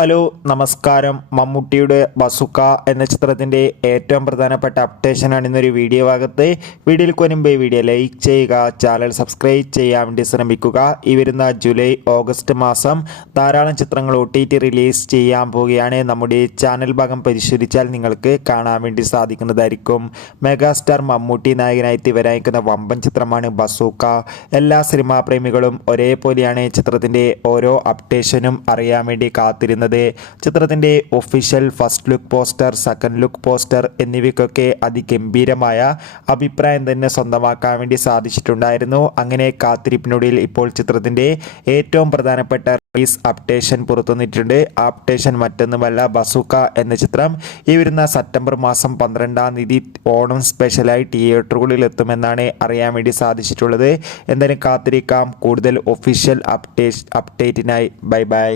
Hello നമസ്കാരം. മമ്മൂട്ടിയുടെ ബസുക്ക എന്ന ചിത്രത്തിൻ്റെ ഏറ്റവും പ്രധാനപ്പെട്ട അപ്ഡേഷനാണ് ഇന്നൊരു വീഡിയോ ഭാഗത്ത്. വീഡിയോയിൽ കൊനുമ്പേ വീഡിയോ ലൈക്ക് ചെയ്യുക, ചാനൽ സബ്സ്ക്രൈബ് ചെയ്യാൻ വേണ്ടി ശ്രമിക്കുക. ഈ വരുന്ന ജൂലൈ ഓഗസ്റ്റ് മാസം ധാരാളം ചിത്രങ്ങൾ OTT റിലീസ് ചെയ്യാൻ പോവുകയാണ്. നമ്മുടെ ചാനൽ ഭാഗം പരിശോധിച്ചാൽ നിങ്ങൾക്ക് കാണാൻ വേണ്ടി സാധിക്കുന്നതായിരിക്കും. മെഗാസ്റ്റാർ മമ്മൂട്ടി നായകനായി വരാനിരിക്കുന്ന വമ്പൻ ചിത്രമാണ് ബസൂക്ക. എല്ലാ സിനിമാ പ്രേമികളും ഒരേപോലെയാണ് ചിത്രത്തിൻ്റെ ഓരോ അപ്ഡേഷനും അറിയാൻ വേണ്ടി കാത്തിരുന്നത്. ചിത്രത്തിന്റെ official first look poster, second look poster എന്നിവയ്ക്കൊക്കെ അതിഗംഭീരമായ അഭിപ്രായം തന്നെ സ്വന്തമാക്കാൻ വേണ്ടി സാധിച്ചിട്ടുണ്ടായിരുന്നു. അങ്ങനെ കാത്തിരിപ്പിനൊടുവിൽ ഇപ്പോൾ ചിത്രത്തിന്റെ ഏറ്റവും പ്രധാനപ്പെട്ട റിലീസ് അപ്ഡേഷൻ പുറത്തുവന്നിട്ടുണ്ട്. ആ അപ്ഡേഷൻ മറ്റൊന്നുമല്ല, ബസൂക്ക എന്ന ചിത്രം ഈ വരുന്ന സെപ്റ്റംബർ മാസം 12-ാം തീയതി ഓണം സ്പെഷ്യലായി തിയേറ്ററുകളിൽ എത്തുമെന്നാണ് അറിയാൻ വേണ്ടി സാധിച്ചിട്ടുള്ളത്. എന്തായാലും കാത്തിരിക്കാം കൂടുതൽ ഒഫീഷ്യൽ അപ്ഡേറ്റിനായി. Bye bye.